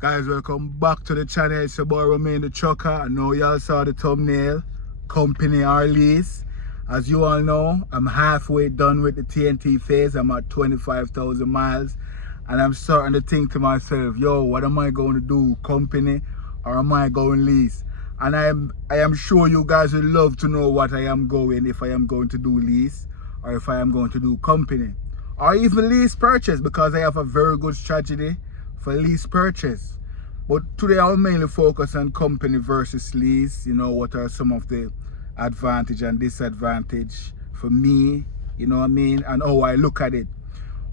Guys, welcome back to the channel. It's your boy Romain the Trucker. I know y'all saw the thumbnail. Company or lease. As you all know, I'm halfway done with the TNT phase. I'm at 25,000 miles. And I'm starting to think to myself, yo, what am I going to do? Company or am I going lease? And I am sure you guys would love to know what I am going, if I am going to do lease or if I am going to do company. Or even lease purchase, because I have a very good strategy for lease purchase. But today I'll mainly focus on company versus lease. You know, what are some of the advantage and disadvantage for me, you know what I mean, and how I look at it.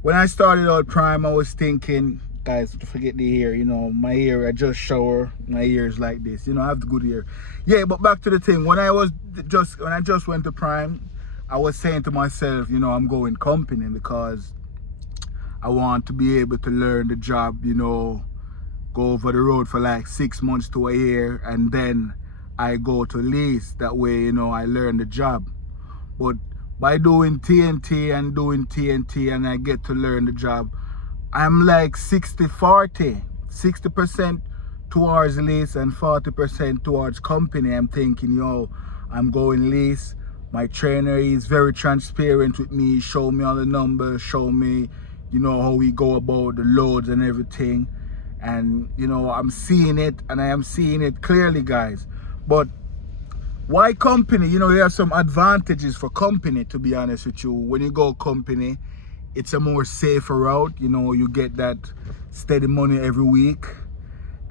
When I started out Prime, I was thinking, guys, forget the hair, you know, my hair, I just shower, my hair is like this, you know, I have the good hair. Yeah, but back to the thing, when I just went to Prime, I was saying to myself, you know, I'm going company because I want to be able to learn the job, you know, go over the road for like 6 months to a year, and then I go to lease. That way, you know, I learn the job. But by doing TNT and I get to learn the job, I'm like 60-40, 60% towards lease and 40% towards company. I'm thinking, yo, I'm going lease. My trainer is very transparent with me, show me all the numbers, show me, you know, how we go about the loads and everything. And, you know, I'm seeing it, and I am seeing it clearly, guys. But why company? You know, there are some advantages for company, to be honest with you. When you go company, it's a more safer route. You know, you get that steady money every week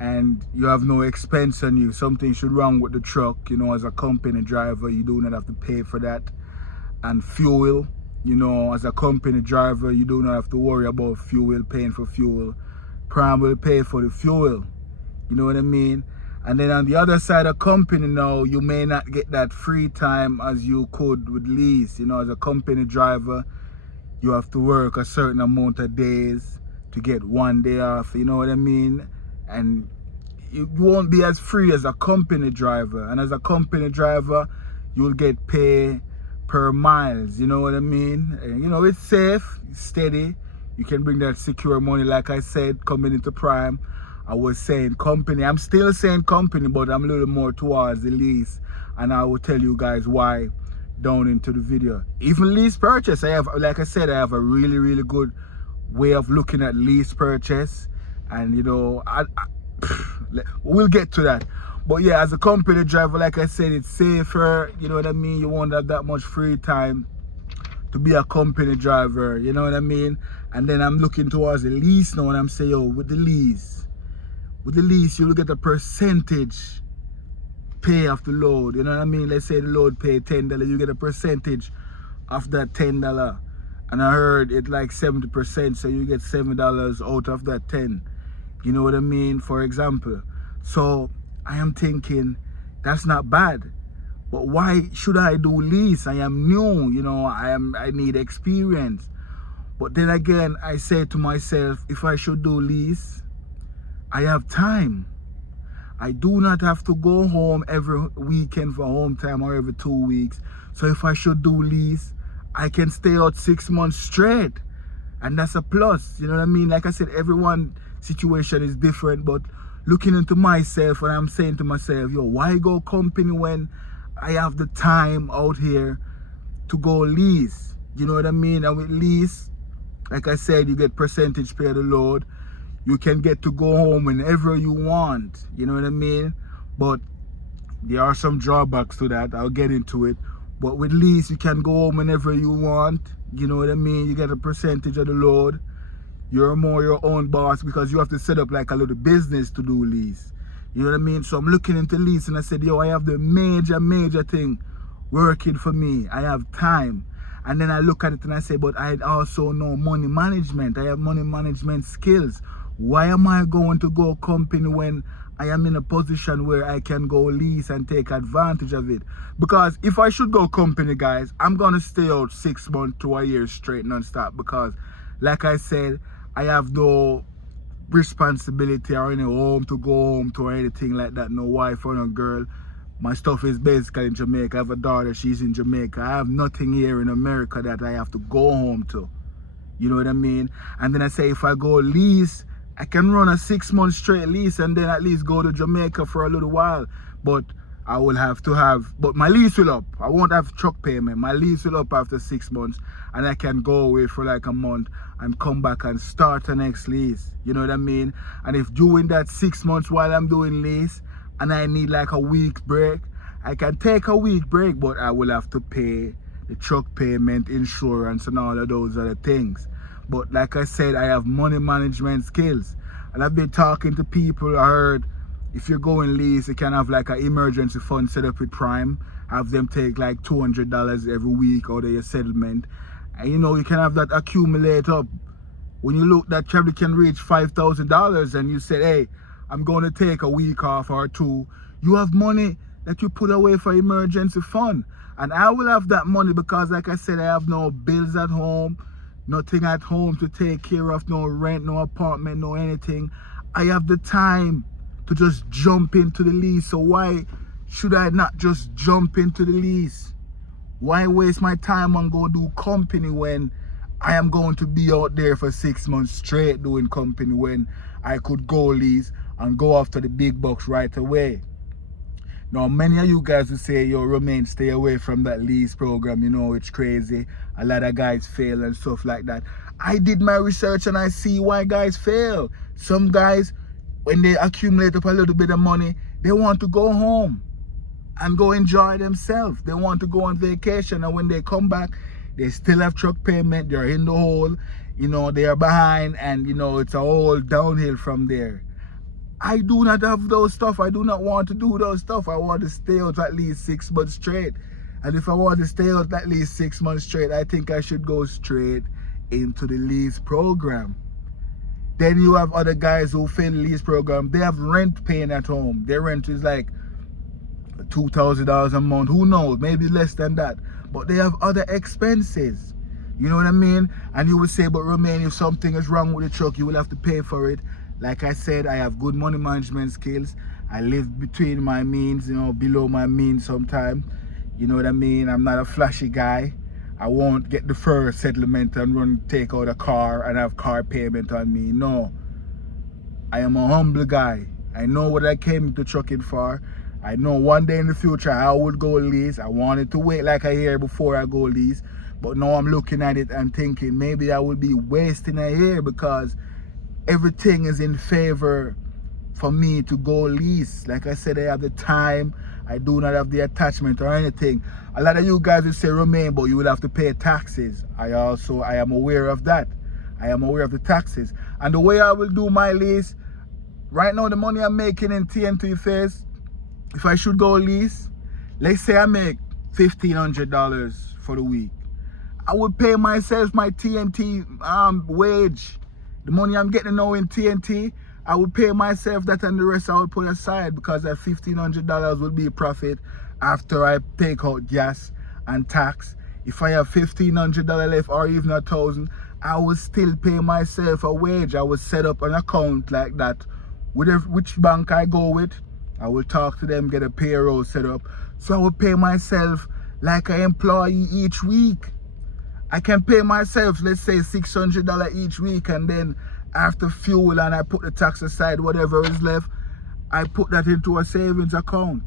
and you have no expense on you. Something should wrong with the truck, you know, as a company driver, you do not have to pay for that. And fuel, you know, as a company driver, you do not have to worry about fuel, paying for fuel. Prime will pay for the fuel, you know what I mean? And then on the other side of company now, you may not get that free time as you could with lease. You know, as a company driver, you have to work a certain amount of days to get 1 day off, you know what I mean? And you won't be as free as a company driver. And as a company driver, you'll get paid per miles, you know what I mean? And, you know, it's safe, it's steady. You can bring that secure money. Like I said, coming into Prime, I was saying company. I'm still saying company, but I'm a little more towards the lease. And I will tell you guys why down into the video. Even lease purchase, I have, like I said, I have a really, really good way of looking at lease purchase. And, you know, we'll get to that. But yeah, as a company driver, like I said, it's safer. You know what I mean? You won't have that much free time to be a company driver, you know what I mean? And then I'm looking towards the lease now, and I'm saying, yo, with the lease, you'll get a percentage pay of the load, you know what I mean? Let's say the load pay $10, you get a percentage of that $10. And I heard it like 70%, so you get $7 out of that 10. You know what I mean? For example. So I am thinking, that's not bad. But why should I do lease? I am new, you know, I need experience. But then again, I say to myself, if I should do lease, I have time. I do not have to go home every weekend for home time or every 2 weeks. So if I should do lease, I can stay out 6 months straight. And that's a plus, you know what I mean? Like I said, everyone's situation is different, but looking into myself, and I'm saying to myself, yo, why go company when I have the time out here to go lease? You know what I mean? And with lease, like I said, you get percentage pay of the load. You can get to go home whenever you want. You know what I mean? But there are some drawbacks to that. I'll get into it. But with lease, you can go home whenever you want. You know what I mean? You get a percentage of the load. You're more your own boss because you have to set up like a little business to do lease. You know what I mean? So I'm looking into lease, and I said, yo, I have the major thing working for me. I have time. And then I look at it and I say, but I also know money management. I have money management skills. Why am I going to go company when I am in a position where I can go lease and take advantage of it? Because if I should go company, guys, I'm going to stay out 6 months to a year straight non-stop, because like I said, I have no responsibility or any home to go home to or anything like that. No wife or no girl. My stuff is basically in Jamaica. I have a daughter, she's in Jamaica. I have nothing here in America that I have to go home to. You know what I mean? And then I say, if I go lease, I can run a 6 month straight lease and then at least go to Jamaica for a little while. But I will have to have, but my lease will up. I won't have truck payment. My lease will up after 6 months and I can go away for like a month and come back and start the next lease. You know what I mean? And if during that 6 months while I'm doing lease and I need like a week break, I can take a week break, but I will have to pay the truck payment, insurance, and all of those other things. But like I said, I have money management skills. And I've been talking to people. I heard if you're going lease, you can have like an emergency fund set up with Prime. Have them take like $200 every week out of your settlement. And you know, you can have that accumulate up. When you look, that probably can reach $5,000 and you said, hey, I'm going to take a week off or two. You have money that you put away for emergency fund. And I will have that money because like I said, I have no bills at home, nothing at home to take care of, no rent, no apartment, no anything. I have the time to just jump into the lease. So why should I not just jump into the lease? Why waste my time on go do company when I am going to be out there for 6 months straight doing company when I could go lease and go after the big bucks right away? Now, many of you guys will say, yo, Romain, stay away from that lease program. You know, it's crazy. A lot of guys fail and stuff like that. I did my research and I see why guys fail. Some guys, when they accumulate up a little bit of money, they want to go home and go enjoy themselves. They want to go on vacation. And when they come back, they still have truck payment. They're in the hole. You know, they are behind. And, you know, it's a whole downhill from there. I do not have those stuff. I do not want to do those stuff. I want to stay out at least 6 months straight. And if I want to stay out at least 6 months straight, I think I should go straight into the lease program. Then you have other guys who fail the lease program. They have rent paying at home. Their rent is like $2,000 a month. Who knows? Maybe less than that. But they have other expenses. You know what I mean? And you would say, but Romain, if something is wrong with the truck, you will have to pay for it. Like I said, I have good money management skills. I live between my means, you know, below my means sometimes. You know what I mean? I'm not a flashy guy. I won't get the first settlement and take out a car and have car payment on me. No. I am a humble guy. I know what I came into trucking for. I know one day in the future I would go lease. I wanted to wait like a year before I go lease. But now I'm looking at it and thinking maybe I would be wasting a year because everything is in favor for me to go lease. Like I said, I have the time. I do not have the attachment or anything. A lot of you guys will say, Romain, but you will have to pay taxes. I am aware of that. I am aware of the taxes. And the way I will do my lease, right now the money I'm making in TNT Phase, if I should go lease, let's say I make $1,500 for the week. I would pay myself my TNT wage. The money I'm getting now in TNT, I would pay myself that and the rest I would put aside because that $1,500 will be a profit after I take out gas and tax. If I have $1,500 left or even $1,000, I will still pay myself a wage. I will set up an account like that. Which bank I go with, I will talk to them, get a payroll set up. So I will pay myself like an employee each week. I can pay myself, let's say $600 each week, and then after fuel and I put the tax aside, whatever is left, I put that into a savings account.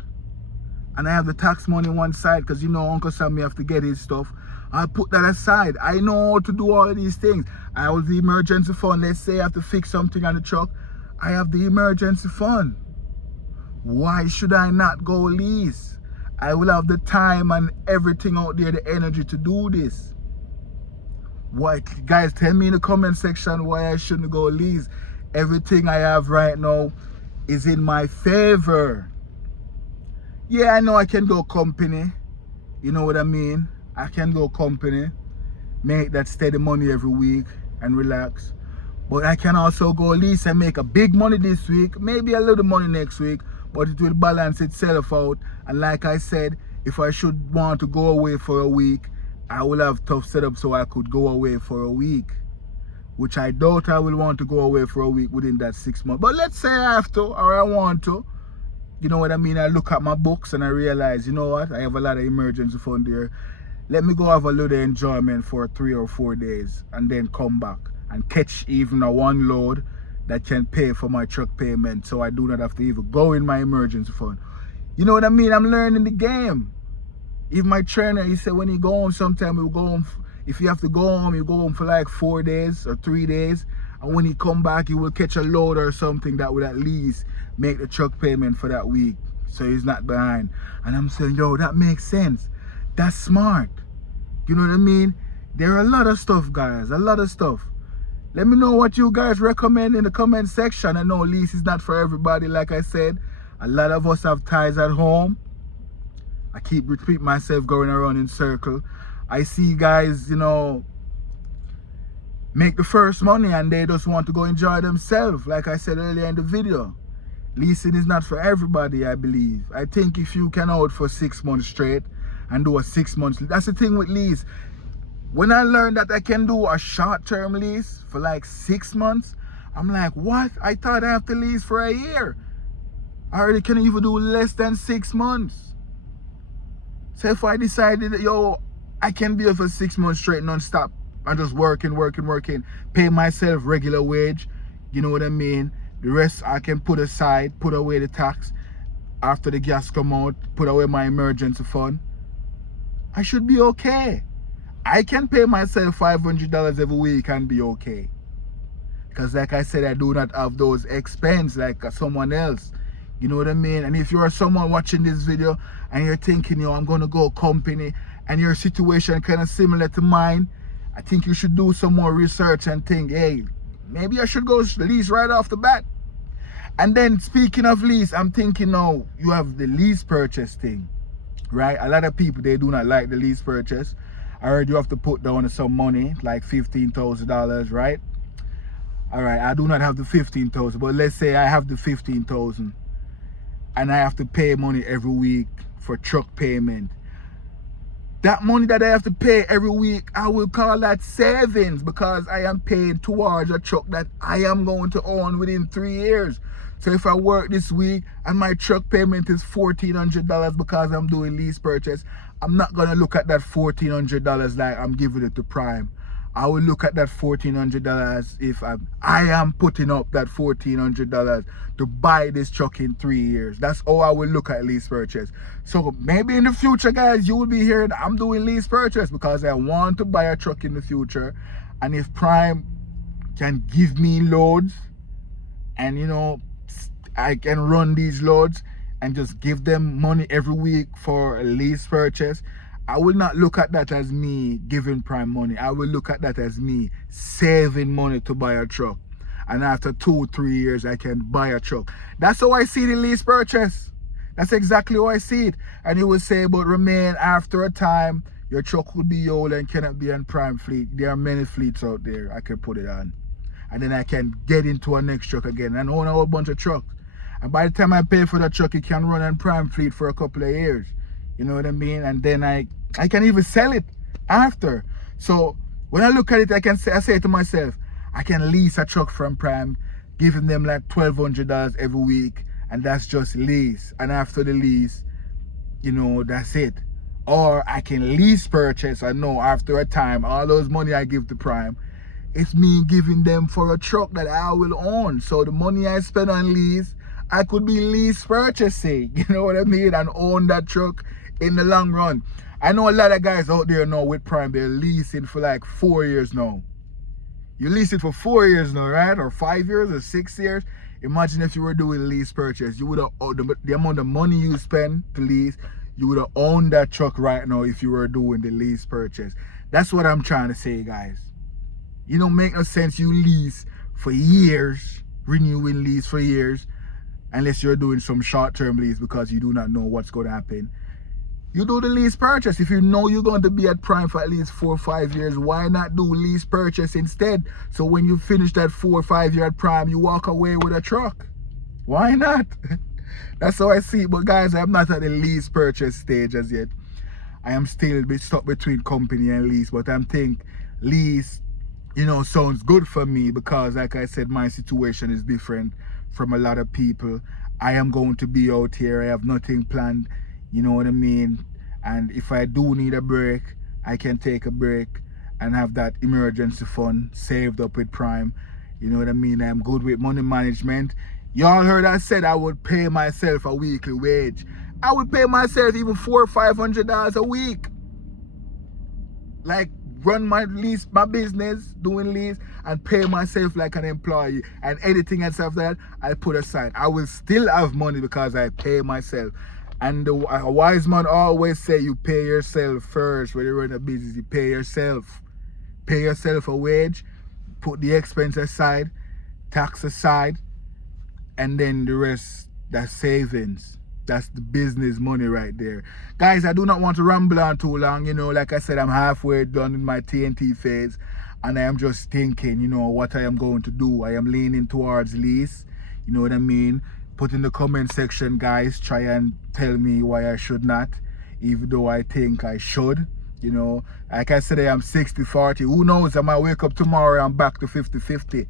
And I have the tax money one side because you know Uncle Sammy have to get his stuff. I put that aside. I know how to do all of these things. I have the emergency fund. Let's say I have to fix something on the truck. I have the emergency fund. Why should I not go lease? I will have the time and everything out there, the energy to do this. Why, guys, tell me in the comment section why I shouldn't go lease. Everything I have right now is in my favor. Yeah, I know I can go company. You know what I mean? I can go company, make that steady money every week and relax. But I can also go lease and make a big money this week, maybe a little money next week, but it will balance itself out. And like I said, if I should want to go away for a week, I will have tough setup so I could go away for a week, which I doubt I will want to go away for a week within that 6 months. But let's say I have to or I want to. You know what I mean? I look at my books and I realize, you know what? I have a lot of emergency fund there. Let me go have a little enjoyment for 3 or 4 days and then come back and catch even a one load, that can pay for my truck payment, so I do not have to even go in my emergency fund. You know what I mean? I'm learning the game. Even my trainer, he said when you go home, sometime we'll go home. If you have to go home, you go home for like 4 days or 3 days. And when you come back, you will catch a load or something that would at least make the truck payment for that week, so he's not behind. And I'm saying, yo, that makes sense. That's smart. You know what I mean? There are a lot of stuff, guys. A lot of stuff. Let me know what you guys recommend in the comment section. I know lease is not for everybody, like I said. A lot of us have ties at home. I keep repeating myself, going around in circle. I see guys, you know, make the first money and they just want to go enjoy themselves, like I said earlier in the video. Leasing is not for everybody, I believe. I think if you can out for 6 months straight and do a 6 months, that's the thing with lease. When I learned that I can do a short-term lease for like 6 months, I'm like, what? I thought I have to lease for a year. I already can even do less than 6 months. So if I decided that, yo, I can be here for 6 months straight non-stop, I'm just working, pay myself regular wage, you know what I mean? The rest I can put aside, put away the tax. After the gas come out, put away my emergency fund. I should be okay. I can pay myself $500 every week and be okay. Because like I said, I do not have those expenses like someone else. You know what I mean? And if you're someone watching this video and you're thinking, yo, I'm going to go company, and your situation kind of similar to mine, I think you should do some more research and think, hey, maybe I should go lease right off the bat. And then speaking of lease, I'm thinking now you have the lease purchase thing, right? A lot of people, they do not like the lease purchase. I heard you have to put down some money, like $15,000, right? All right, I do not have the $15,000, but let's say I have the $15,000 and I have to pay money every week for truck payment. That money that I have to pay every week, I will call that savings, because I am paying towards a truck that I am going to own within 3 years. So if I work this week and my truck payment is $1,400 because I'm doing lease purchase, I'm not going to look at that $1,400 like I'm giving it to Prime. I will look at that $1,400 if I am putting up that $1,400 to buy this truck in 3 years. That's how I will look at lease purchase. So maybe in the future, guys, you will be hearing I'm doing lease purchase because I want to buy a truck in the future. And if Prime can give me loads, and you know, I can run these loads and just give them money every week for a lease purchase, I will not look at that as me giving Prime money. I will look at that as me saving money to buy a truck. And after 2-3 years, I can buy a truck. That's how I see the lease purchase. That's exactly how I see it. And you will say, but remain, after a time, your truck will be old and cannot be on Prime fleet. There are many fleets out there I can put it on. And then I can get into a next truck again and own a whole bunch of trucks. And by the time I pay for the truck, it can run on Prime fleet for a couple of years. You know what I mean? And then I can even sell it after. So when I look at it, I say to myself, I can lease a truck from Prime, giving them like $1,200 every week, and that's just lease. And after the lease, you know, that's it. Or I can lease purchase. I know after a time, all those money I give to Prime, it's me giving them for a truck that I will own. So the money I spend on lease, I could be lease purchasing, you know what I mean, and own that truck in the long run. I know a lot of guys out there now with Prime, they're leasing for like 4 years now. You lease it for 4 years now, right? Or 5 years or 6 years. Imagine if you were doing lease purchase. You would have, the amount of money you spend to lease, you would have owned that truck right now if you were doing the lease purchase. That's what I'm trying to say, guys. You don't make no sense you lease for years, renewing lease for years, unless you're doing some short-term lease because you do not know what's going to happen. You do the lease purchase. If you know you're going to be at Prime for at least 4 or 5 years, why not do lease purchase instead? So when you finish that 4 or 5 year at Prime, you walk away with a truck. Why not? That's how I see it. But guys, I'm not at the lease purchase stage as yet. I am still stuck between company and lease, but I'm think lease, you know, sounds good for me because, like I said, my situation is different from a lot of people. I am going to be out here. I have nothing planned, you know what I mean? And if I do need a break, I can take a break and have that emergency fund saved up with Prime. You know what I mean? I'm good with money management. Y'all heard I said I would pay myself a weekly wage. I would pay myself even $400 or $500 a week. Like, run my lease, my business, doing lease, and pay myself like an employee. And anything else of that, I put aside. I will still have money because I pay myself. And a wise man always say you pay yourself first. When you run a business, you pay yourself. Pay yourself a wage, put the expense aside, tax aside, and then the rest, that's savings. That's the business money right there. Guys, I do not want to ramble on too long. You know, like I said, I'm halfway done with my TNT phase, and I am just thinking, you know, what I am going to do. I am leaning towards lease. You know what I mean? Put in the comment section, guys, try and tell me why I should not, even though I think I should. You know, like I said, I am 60-40. Who knows? I might wake up tomorrow and I'm back to 50-50.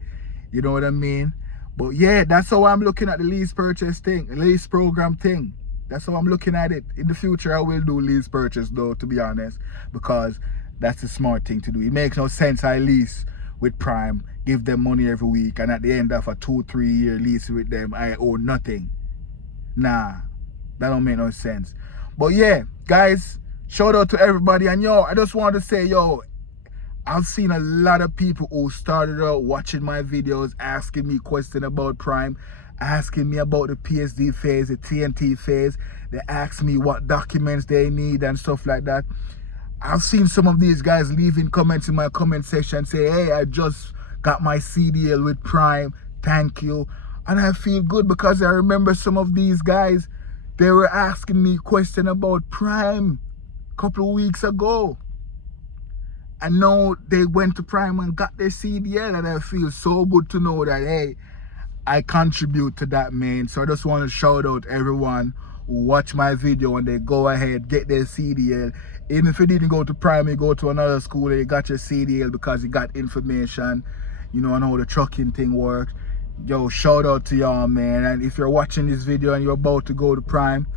You know what I mean? But yeah, that's how I'm looking at the lease purchase thing, lease program thing. That's how I'm looking at it. In the future, I will do lease purchase though, to be honest, because that's the smart thing to do. It makes no sense I lease with Prime, give them money every week, and at the end of a 2-3 year lease with them, I owe nothing. Nah, that don't make no sense. But yeah, guys, shout out to everybody. And yo, I just want to say, yo, I've seen a lot of people who started out watching my videos, asking me questions about Prime, asking me about the PSD phase, the TNT phase. They ask me what documents they need and stuff like that. I've seen some of these guys leaving comments in my comment section, say, hey, I just got my CDL with Prime, thank you. And I feel good because I remember some of these guys, they were asking me questions about Prime a couple of weeks ago. And now they went to Prime and got their CDL, and I feel so good to know that, hey, I contribute to that, man. So I just want to shout out everyone who watch my video and they go ahead, get their CDL. Even if you didn't go to Prime, you go to another school and you got your CDL because you got information, you know, on how the trucking thing works. Yo, shout out to y'all, man. And if you're watching this video and you're about to go to Prime,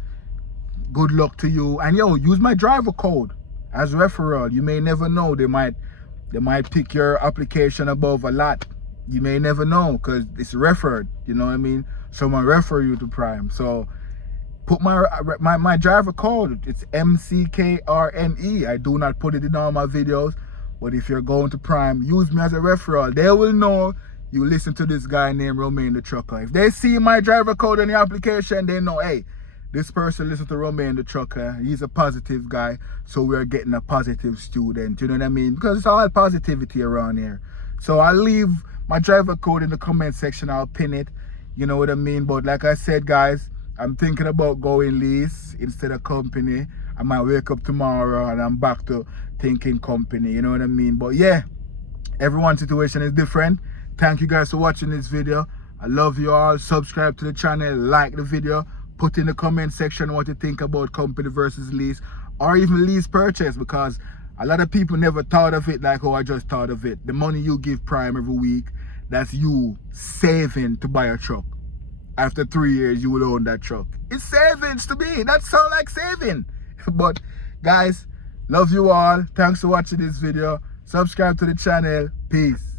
good luck to you. And yo, use my driver code as referral. You may never know, they might pick your application above a lot. You may never know because it's referred, you know what I mean? Someone refer you to Prime. So put my driver code. It's MCKRME. I do not put it in all my videos, but if you're going to Prime, use me as a referral. They will know you listen to this guy named Romain the Trucker. If they see my driver code in the application, they know, hey, this person listens to Romain the Trucker. He's a positive guy, so we're getting a positive student. You know what I mean? Because it's all positivity around here. So I'll leave my driver code in the comment section. I'll pin it. You know what I mean? But like I said, guys, I'm thinking about going lease instead of company. I might wake up tomorrow and I'm back to thinking company. You know what I mean? But yeah, everyone's situation is different. Thank you guys for watching this video. I love you all. Subscribe to the channel, like the video. Put in the comment section what you think about company versus lease, or even lease purchase, because a lot of people never thought of it like how I just thought of it. The money you give Prime every week, that's you saving to buy a truck. After 3 years, you will own that truck. It's savings to me. That sounds like saving. But guys, love you all. Thanks for watching this video. Subscribe to the channel. Peace.